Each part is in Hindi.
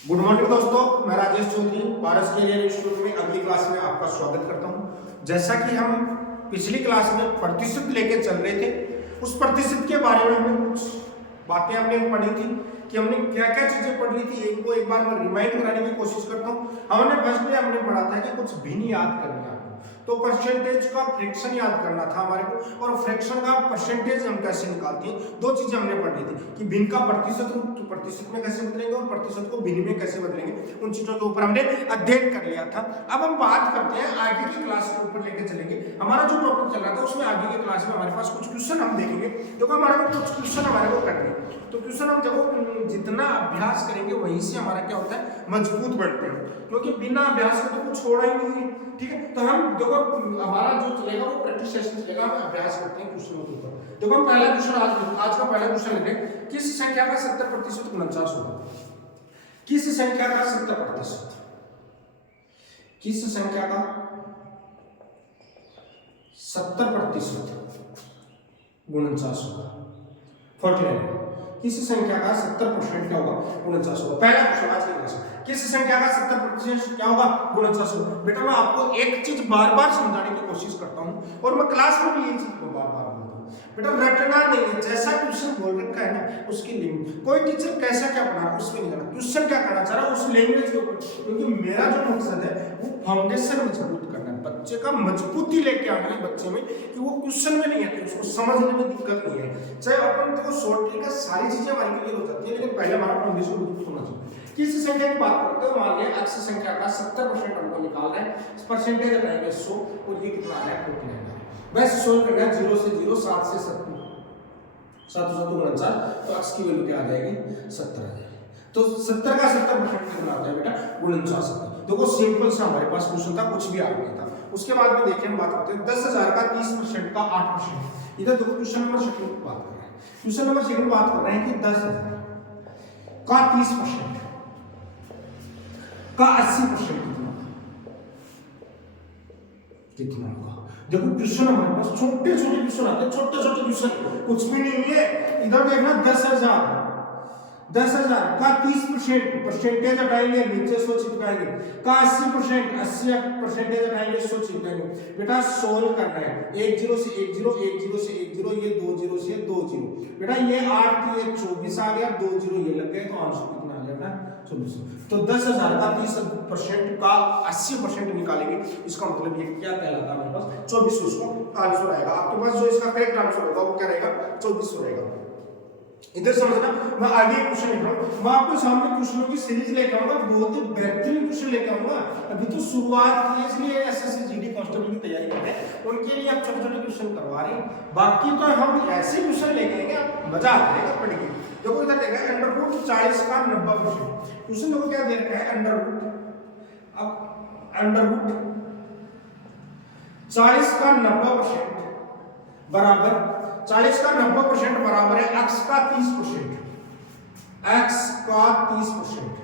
गुड मॉर्निंग दोस्तों, मैं राजेश चौधरी पारस कैरियर इंस्टीट्यूट में अगली क्लास में आपका स्वागत करता हूं। जैसा कि हम पिछली क्लास में प्रतिशत लेके चल रहे थे, उस प्रतिशत के बारे में हमने कुछ बातें हमने पढ़ी थी कि हमने क्या क्या चीजें पढ़ी थी। एक बार मैं रिमाइंड कराने की कोशिश करता हूँ। हमने फर्स्ट में हमने पढ़ा था कि कुछ भिन्न याद करना है, तो परसेंटेज का फ्रैक्शन याद करना था हमारे को, और फ्रैक्शन का परसेंटेज हम कैसे निकालते हैं। दो चीजें हमने पढ़ी थी कि भिन्न का प्रतिशत रूप तो प्रतिशत में कैसे बदलेंगे और प्रतिशत को भिन्न में कैसे बदलेंगे। उन चीजों के ऊपर हमने अध्ययन कर लिया था। अब हम बात करते हैं आगे की क्लास के ऊपर लेके चलेंगे। हमारा जो टॉपिक चल रहा था उसमें आगे की क्लास में हमारे पास कुछ क्वेश्चन हम देखेंगे। देखो हमारे को कुछ क्वेश्चन हमारे को करने, तो क्वेश्चन हम जब जितना अभ्यास करेंगे वहीं से हमारा क्या होता है, मजबूत बनते हैं, क्योंकि बिना अभ्यास के तो कुछ छोड़ा ही नहीं है। ठीक है, तो हम देखो हमारा जो चलेगा वो प्रैक्टिस सेशन चलेगा, हम अभ्यास करते हैं क्वेश्चनों के ऊपर। देखो हम पहला क्वेश्चन आज का पहला क्वेश्चन लेते हैं। किस संख्या का 70% 49 होगा? किस संख्या का 70%? किस संख्या का 70% 49 होगा? 49। किस संख्या का 70% क्या होगा? 49 होगा। पहला क्वेश्चन आज की क्लास में, किस संख्या का 70% क्या होगा? 49 होगा। बेटा मैं आपको एक चीज बार बार समझाने की कोशिश करता हूं, और मैं क्लास में भी यही चीज बार बार बोलता हूं। बेटा रटना नहीं है, जैसा क्वेश्चन बोल रखा है ना उसकी लिमिट। कोई टीचर कैसा क्या पढ़ा रहा है उसमें नहीं जाना, क्वेश्चन क्या करना चाह रहा है उस लैंग्वेज के ऊपर, क्योंकि मेरा जो मकसद है वो फाउंडेशन मजबूत करना है, बच्चे का मजबूती लेके आना है बच्चे में, कि वो क्वेश्चन में नहीं आते, उसको समझने में दिक्कत नहीं है। चाहे अपन तो शॉर्ट ट्रिक का सारी चीजें हमारी क्लियर हो जाती है, लेकिन पहले हमारा फाउंडेशन मजबूत होना चाहिए। किस संख्या की बात करते हो? मान लिया x संख्या का 70% हमको निकालना है, परसेंटेज लगाएंगे 100, और ये कितना आ रहा है 49 आ रहा है। बस सोल्व करना है 0 से 0, 7 से 7, 7 7 49, तो x की वैल्यू क्या आ जाएगी? 70 आ जाएगी। तो 70 का 70% कितना आता है बेटा? 49। देखो सिंपल सा हमारे पास क्वेश्चन था, कुछ भी आ गया था। उसके बाद में देखिए हम बात करते हैं 10,000 का 30% का 8%। इधर देखो क्वेश्चन नंबर सेकंड की बात कर रहे हैं। क्वेश्चन नंबर सेकंड बात कर रहे हैं कि 10,000 का 30% का 80% कितना होगा? देखो क्वेश्चन हमारे पास छोटे छोटे क्वेश्चन आते हैं, छोटे छोटे क्वेश्चन, कुछ भी नहीं है। इधर देखना 10,000 का 30% परसेंटेज हटाएंगे, नीचे 100 चिपकाएंगे, का 80% हटाएंगे, 100 चिपकाएंगे। बेटा सोल्व करना है 1 0 से 1 0, 1 0 से 1 0, ये 2 0 से 2 0। बेटा ये 8 थी, ये 24 आ गया, 2 0 ये लग गए, तो आंसर कितना आ गया? 24। तो 10,000 का 30% का 80% निकालेंगे, इसका मतलब ये क्या कहलाता है हमारे पास? 24 उसका आंसर आएगा। आपके पास जो इसका करेक्ट आंसर होगा वो क्या रहेगा? 24 रहेगा। इधर समझना, मैं आगे क्वेश्चन लिख रहा हूं, मैं आपको सामने क्वेश्चनों की सीरीज लेकर आऊंगा, बहुत ही बेहतरीन क्वेश्चन लेकर आऊंगा। अभी तो शुरुआत की है, इसलिए एसएससी जीडी कांस्टेबल की तैयारी कर रहे हैं, उनके लिए आप छोटे छोटे क्वेश्चन करवा रहे हैं। बाकी तो हम ऐसे क्वेश्चन लेके आएंगे, मजा आ जाएगा पढ़ के। देखो इधर देखा अंडर रूट 40 का 90%। क्वेश्चन देखो क्या दे रखा है, अंडर रूट। अब अंडर रूट 40 का 90% बराबर 40 का 90% बराबर है x का 30%। x का 30%,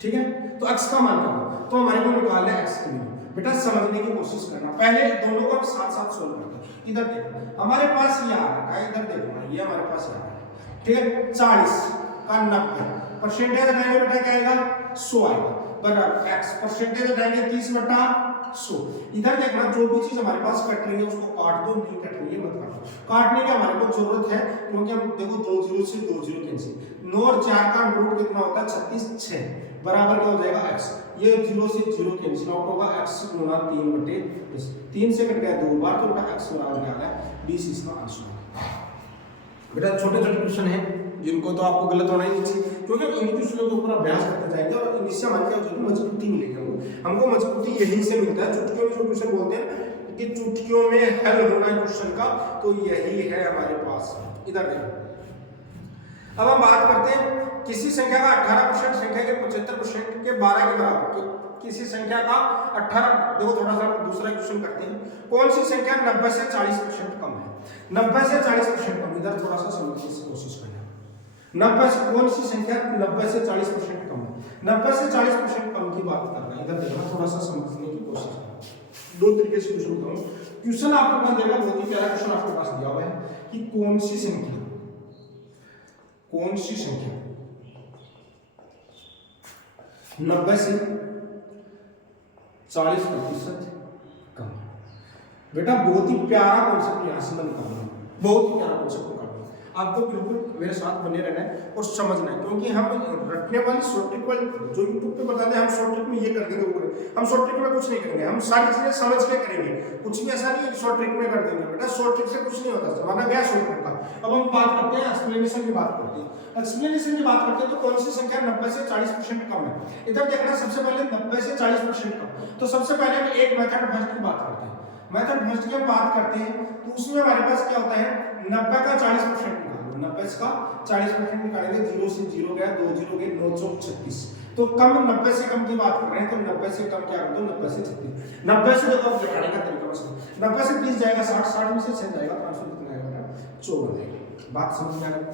ठीक है। तो x का मान क्या होगा? तो हमारे को निकालना है x की वैल्यू। बेटा समझने की कोशिश करना, पहले दोनों को साथ साथ सोल्व करते हैं। इधर देखो हमारे पास ये आ रहा है, इधर देखो ये हमारे पास आ रहा है, ठीक है। 40 का 90 परसेंटेज हटाएंगे, बेटा क्या आएगा? 100 आएगा, बराबर x परसेंटेज हटाएंगे 30/100। इधर देखना जो भी चीज हमारे पास कट रही है उसको काट दो, नहीं कट रही है मत काटो। काटने की हमारे को जरूरत है, क्योंकि हम देखो 2 0 से 2 0 कैंसिल, 9 और 4 का रूट कितना होता है? 36, 6 बराबर क्या हो जाएगा? x। ये 0 से 0 कैंसिल आउट होगा, x गुणा 3/10, 3 से कट गया 2 बार, तो बेटा x बराबर क्या आ रहा है? 20 इसका आंसर है। बेटा छोटे छोटे क्वेश्चन है जिनको तो आपको गलत होना ही नहीं चाहिए, क्योंकि इन क्वेश्चनों के ऊपर अभ्यास करते जाएंगे और इससे हमारी क्या हो जाएगी? मजबूती मिलेगी। हमको मजबूती यहीं से मिलता है। चुटकियों में जो क्वेश्चन बोलते हैं कि चुटकियों में हल होना है क्वेश्चन का, तो यही है हमारे पास। इधर देखो अब हम बात करते हैं किसी संख्या का 18% संख्या के 75% के 12 के बराबर। किसी संख्या का 18, देखो थोड़ा सा दूसरा क्वेश्चन करते हैं। कौन सी संख्या 90 से 40% कम है? 90 से 40% कम, इधर थोड़ा सा समझने की कोशिश करना। 90 से कौन सी संख्या 90 से 40% कम है? 90 से 40% कम की बात कर रहे हैं। इधर देखना, थोड़ा सा समझने की कोशिश करना। दो तरीके से क्वेश्चन करूं। क्वेश्चन आपके पास देगा, बहुत ही प्यारा क्वेश्चन आपके पास दिया हुआ है कि कौन सी संख्या 90 से 40% कम। बेटा बहुत ही प्यारा कॉन्सेप्ट यहाँ से मैं निकालूंगा, बहुत ही प्यारा कॉन्सेप्ट निकालूंगा। आपको बिल्कुल मेरे साथ बने रहना है और समझना है, क्योंकि हम रटने वाली शॉर्ट ट्रिक वाली जो यूट्यूब पे बताते हैं हम शॉर्ट ट्रिक में ये कर देंगे वो करेंगे, हम शॉर्ट ट्रिक में कुछ नहीं करेंगे, हम सारी चीजें समझ के करेंगे। कुछ भी ऐसा नहीं है शॉर्ट ट्रिक में कर देंगे, बेटा शॉर्ट ट्रिक से कुछ नहीं होता, जमाना गया शॉर्ट ट्रिक का। अब हम बात करते हैं एक्सप्लेनेशन की बात करते हैं। एक्सप्लेनेशन की बात करते हैं तो कौन सी संख्या 90 से 40% कम है? इधर देखना, सबसे पहले 90 से 40% कम, तो सबसे पहले हम एक मेथड फर्स्ट की बात करते हैं। मेथड फर्स्ट की हम बात करते हैं तो उसमें हमारे पास क्या होता है, 90 का 40% निकालो, 90 का 40% निकालेंगे, 0 से 0 गया, 2 0 गए, 9 चौक 36। तो कम 90 से कम की बात कर रहे हैं, तो 90 से कम क्या कर दो, 90 से 36। 90 से देखो घटाने का तरीका बस, 90 से 30 जाएगा 60, 60 में से 6 जाएगा 500 कितना आएगा, 54 आएगा। बात समझ में आ गई?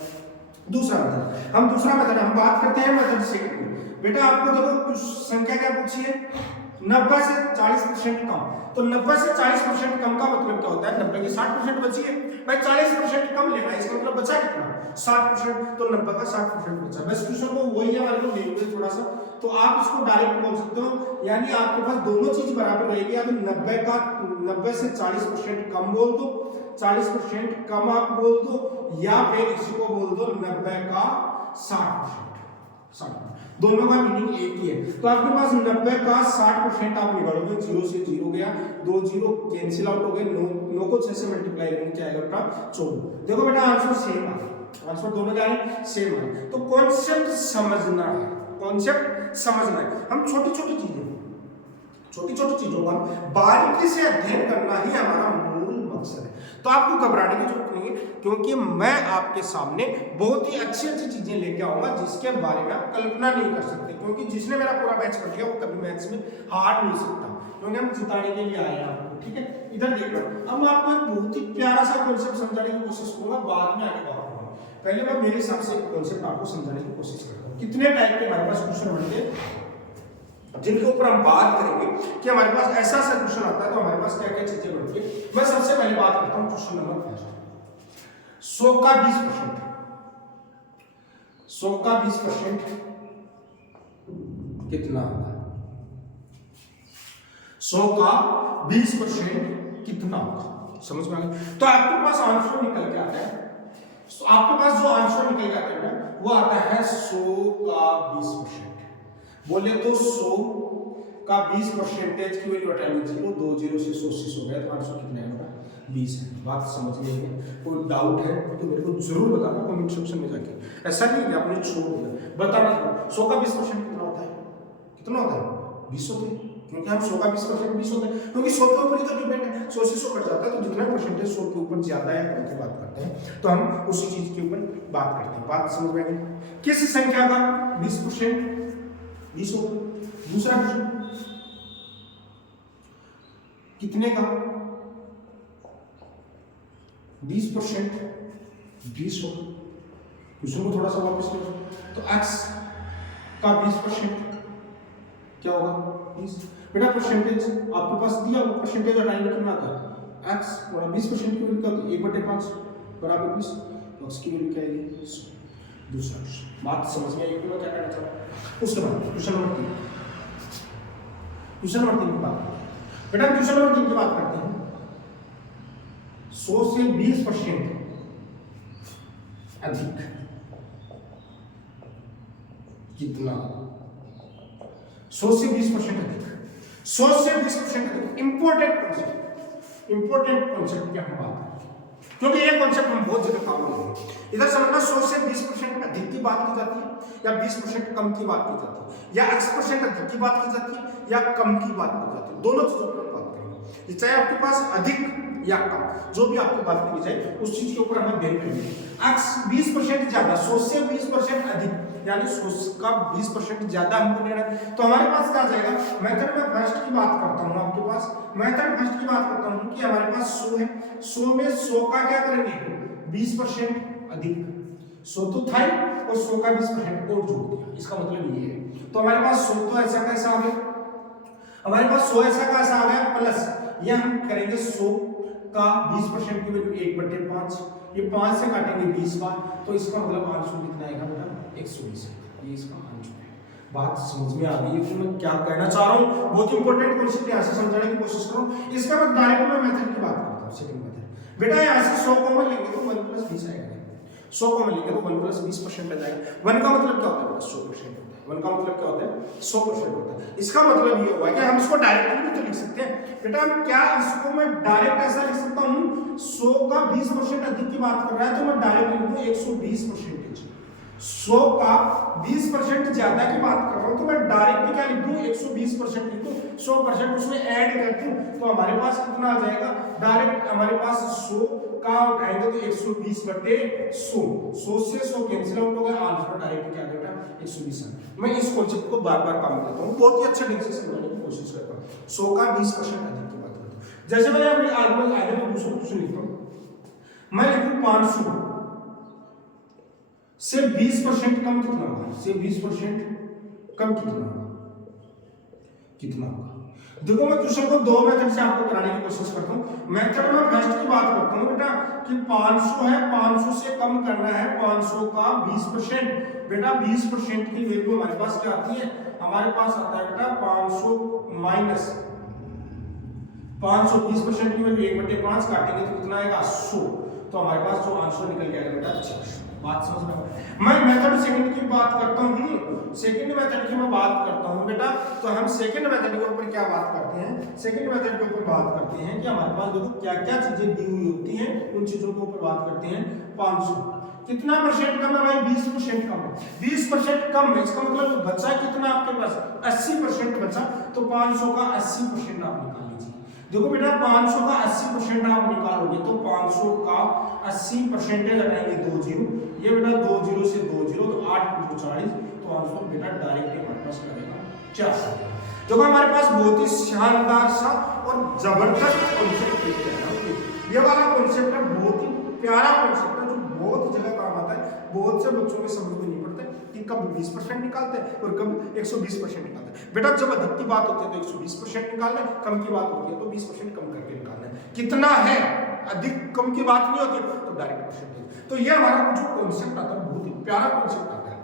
दूसरा मेथड, हम दूसरा मेथड हम बात करते हैं मेथड सेकंड में। बेटा आपको देखो कुछ संख्या क्या पूछी है, 90 से 40% कम, तो 90 से 40% कम का मतलब क्या होता है, 90 की 60% बची है भाई, 40% कम लेना है, इसका मतलब बचा कितना, 60%, तो 90 का 60% बचा। बस क्वेश्चन को वही है हमारे को देंगे थोड़ा सा, तो आप इसको डायरेक्ट बोल सकते हो, यानी आपके पास दोनों चीज बराबर रहेगी, या तो 90 से 40% कम बोल दो, 40% कम आप बोल दो, या फिर इसी को बोल दो 90 का 60%। दोनों का मीनिंग एक ही है। तो आपके पास 90 का 60% आप निकालोगे, 0 से 0 गया, 2 0 कैंसिल आउट हो गए, 9 को 6 से मल्टीप्लाई करेंगे क्या आएगा बेटा, 14। देखो बेटा आंसर सेम है, आंसर दोनों क्या है, सेम है। तो कॉन्सेप्ट समझना है, कॉन्सेप्ट समझना है। हम छोटी छोटी चीजों का बारीकी से अध्ययन करना ही हमारा मूल मकसद है। तो आपको घबराने की जरूरत नहीं है, क्योंकि मैं आपके सामने बहुत ही अच्छी चीजें लेके आऊंगा जिसके बारे में आप कल्पना नहीं कर सकते, क्योंकि जिसने मेरा पूरा बैच कर लिया वो कभी मैच में हार नहीं सकता, क्योंकि हम जिताने के लिए आए हैं आपको, ठीक है। इधर देखना, अब मैं आपको एक बहुत ही प्यारा सा कॉन्सेप्ट समझाने की कोशिश करूंगा, बाद में आगे बात करूंगा। पहले मैं मेरे हिसाब से एक कॉन्सेप्ट आपको समझाने की कोशिश करता हूँ। कितने टाइप के हमारे पास क्वेश्चन बनते हैं जिनके ऊपर हम बात करेंगे कि हमारे पास ऐसा ऐसा क्वेश्चन आता है तो हमारे पास क्या क्या चीजें बनती है। मैं सबसे पहले बात करता हूं क्वेश्चन नंबर 5, 100 का 20%, 100 का 20% कितना होगा, 100 का 20% कितना होगा, समझ में आ गया? तो आपके पास आंसर निकल के आता है, तो आपके पास जो आंसर निकल के आता है वो आता है 100 का 20%। बोले तो 100 का 20% की वैल्यू हटाएंगे 0, 2 0 से 100 से 100 गया, तो आंसर कितना है, 20 है। बात समझ में आई? कोई डाउट है तो मेरे को जरूर बताना कमेंट सेक्शन में जाके, ऐसा नहीं है आपने छोड़ दिया, बताना। 100 का 20% कितना होता है, कितना होता है, 20 होता है, क्योंकि हम 100 का 20% 20 होता है, क्योंकि 100 के ऊपर ही तो डिपेंड है, 100 से 100 कट जाता है, तो जितना परसेंटेज 100 के ऊपर ज्यादा है कम की बात करते हैं, तो हम उसी चीज के ऊपर बात करते हैं। बात समझ में आई? किस संख्या का 20% 20 होगा। दूसरा क्वेश्चन, कितने का 20% 20 होगा। क्वेश्चन को थोड़ा सा वापस ले, तो x का 20% क्या होगा, 20। बेटा परसेंटेज आपके पास दिया, वो परसेंटेज हटाएंगे कितना आता है, x और 20% की वैल्यू क्या होती है, 1/5 बराबर 20, तो x की वैल्यू क्या आएगी, 100। दूसरा क्वेश्चन, बात समझ में आई कि मैं क्या कहना चाह रहा हूं? उसके बाद क्वेश्चन नंबर 3, क्वेश्चन नंबर 3 की बात, बेटा क्वेश्चन नंबर 3 की बात करते हैं। 100 से 20% अधिक कितना, 100 से 20% अधिक, 100 से 20% अधिक। इंपॉर्टेंट कॉन्सेप्ट, इंपॉर्टेंट कॉन्सेप्ट की हम बात करें, क्योंकि ये कॉन्सेप्ट हम बहुत जगह काम लेंगे। इधर समझना, 100 से 20% अधिक की बात की जाती है या 20% कम की बात की जाती है, या x% अधिक की बात की जाती है या कम की बात की जाती है, दोनों चीजों पर बात करेंगे। चाहे आपके पास अधिक या कम, जो भी आपको बात की जाए उस चीज के ऊपर हमें ध्यान करेंगे। x 20% ज्यादा, 100 से 20% अधिक, यानी 100 का 20% ज्यादा हमको लेना है, तो हमारे पास क्या जाएगा, मेथड में फर्स्ट की बात करता हूं आपके पास, मेथड फर्स्ट की बात करता हूं कि हमारे पास 100 है, 100 में 100 का क्या करेंगे, 20% अधिक, 100 तो था और 100 का 20% और जोड़ दिया, इसका मतलब ये है। तो हमारे पास 100 तो ऐसा कैसा आ गया, हमारे पास 100 ऐसा कैसा आ गया, प्लस ये हम करेंगे 100 का 20% की वैल्यू 1/5, ये 5 से काटेंगे 20 बार, तो इसका मतलब आंसर कितना आएगा बेटा, 120। ये इसका आंसर है। बात समझ में आ गई है कि मैं क्या कहना चाह रहा हूँ। बहुत इंपॉर्टेंट कॉन्सेप्ट यहाँ से समझाने की कोशिश कर रहा हूँ। इसके बाद डायरेक्ट मैं मेथड की बात करता हूँ, सेकंड मेथड। बेटा यहाँ से 100 कॉमन लेंगे तो 1 + 20 आएगा। 100 कॉमन लेंगे तो 1 + 20% आ जाएगा। 1 का मतलब क्या होता है बेटा? 100% होता है। 1 का मतलब क्या होता है? 100% होता है। इसका मतलब ये हुआ कि हम इसको डायरेक्टली भी तो लिख सकते हैं। बेटा क्या इसको मैं डायरेक्ट ऐसा लिख सकता हूँ, 100 का 20% अधिक की बात कर रहा है तो मैं डायरेक्ट लिख दूं 120%। 100 का 20% ज्यादा की बात कर रहा हूं तो मैं डायरेक्ट क्या लिख दूं? 120% लिख दूं। 100% उसमें ऐड कर दूं तो हमारे पास कितना आ जाएगा? डायरेक्ट हमारे पास 100 का उठाएंगे तो 120/100। 100 से 100 कैंसिल आउट हो गया, आंसर डायरेक्ट क्या बेटा? 120। मैं इस कॉन्सेप्ट को बार बार काम करता हूं, बहुत ही अच्छे ढंग से समझाने की कोशिश करता हूं। 100 का 20% अधिक की बात करता हूं। जैसे मैंने अभी आगे में दूसरा क्वेश्चन लिखता हूं। मैं लिखूं 500 से 20% कम कितना होगा? से 20% कम कितना होगा? कितना होगा? देखो मैं क्वेश्चन को दो मेथड से आपको कराने की कोशिश करता हूं। मेथड में फर्स्ट की बात करता हूं बेटा कि 500 है, 500 से कम करना है 500 का 20%। बेटा 20% की वैल्यू हमारे पास क्या आती है? हमारे पास आता है बेटा 500 माइनस 500। 20% की वैल्यू 1/5 काटेंगे तो कितना आएगा? 100। तो हमारे पास जो आंसर निकल गया बेटा 6%। बात समझ में आ रही है? मैं मेथड सेकंड की बात करता हूं। सेकंड मेथड की मैं बात करता हूं बेटा, तो हम सेकंड मेथड के ऊपर क्या बात करते हैं? सेकंड मेथड के ऊपर बात करते हैं कि हमारे पास देखो क्या क्या चीजें दी हुई होती हैं, उन चीजों के ऊपर बात करते हैं। 500 कितना परसेंट कम है भाई? 20% कम है। 20% कम है, इसका मतलब बचा कितना आपके पास? 80% बचा। तो 500 का 80% आप निकाल लीजिए। देखो बेटा 500 का 80% आप निकालोगे तो 500 का 80% लगाएंगे 2 जीरो। ये बेटा 2 जीरो से 2 जीरो तो 8 × 40। तो आंसर बेटा डायरेक्ट हमारे पास करेगा 400। देखो हमारे पास बहुत ही शानदार सा और जबरदस्त कॉन्सेप्ट लेके आया हूं। ये वाला कॉन्सेप्ट है, बहुत ही प्यारा कॉन्सेप्ट है जो बहुत जगह काम आता है। बहुत से बच्चों के समझ में नहीं पड़ता कि कब 20% निकालते हैं और कब 120% निकालते हैं। बेटा जब अधिक की बात होती है तो 120% निकालना है, कम की बात होती है तो 20% कम करके निकालना है। कितना है? अधिक कम की बात नहीं होती तो डायरेक्ट परसेंटेज। तो ये हमारा जो कॉन्सेप्ट आता है बहुत ही प्यारा कॉन्सेप्ट आता है।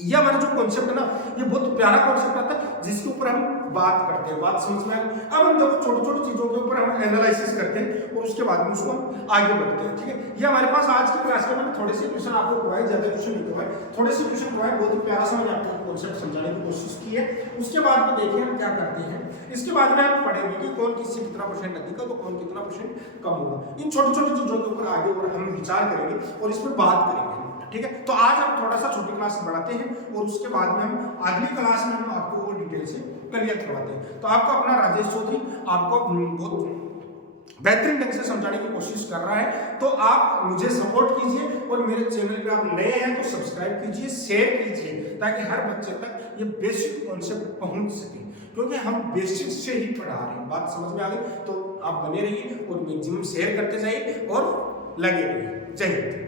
ये हमारा जो कॉन्सेप्ट है ना, ये बहुत प्यारा कॉन्सेप्ट आता है जिसके ऊपर हम बात करते हैं। बात समझ में आ गई? अब हम देखो छोटी छोटी चीजों के ऊपर हम एनालिसिस करते हैं और उसके बाद में उसको आगे बढ़ते हैं। ठीक है, ये हमारे पास आज की क्लास में मैंने थोड़े से क्वेश्चन आपको करवाए, ज्यादा क्वेश्चन नहीं करवाए, थोड़े से क्वेश्चन करवाए। बहुत ही प्यारा सा मैंने आपको कॉन्सेप्ट समझाने की कोशिश की है। उसके बाद में देखिए हम क्या करते हैं। इसके बाद में हम पढ़ेंगे कि कौन किससे कितना परसेंट अधिक है तो कौन कितना परसेंट कम होगा। इन छोटी छोटी चीजों के ऊपर आगे और हम विचार करेंगे और इस पर बात करेंगे। ठीक है, तो आज हम थोड़ा सा छोटी क्लास बढ़ाते हैं और उसके बाद में हम अगली क्लास में हम आपको और डिटेल से क्लियर करवाते हैं। तो आपका अपना राजेश चौधरी आपको बहुत बेहतरीन ढंग से समझाने की कोशिश कर रहा है। तो आप मुझे सपोर्ट कीजिए और मेरे चैनल पे आप नए हैं तो सब्सक्राइब कीजिए, शेयर कीजिए ताकि हर बच्चे तक ये बेसिक कॉन्सेप्ट पहुंच सके, क्योंकि हम बेसिक से ही पढ़ा रहे हैं। बात समझ में आ गई? तो आप बने रहिए और मैक्सिमम शेयर करते जाइए और लगे रहिए। जय हिंद।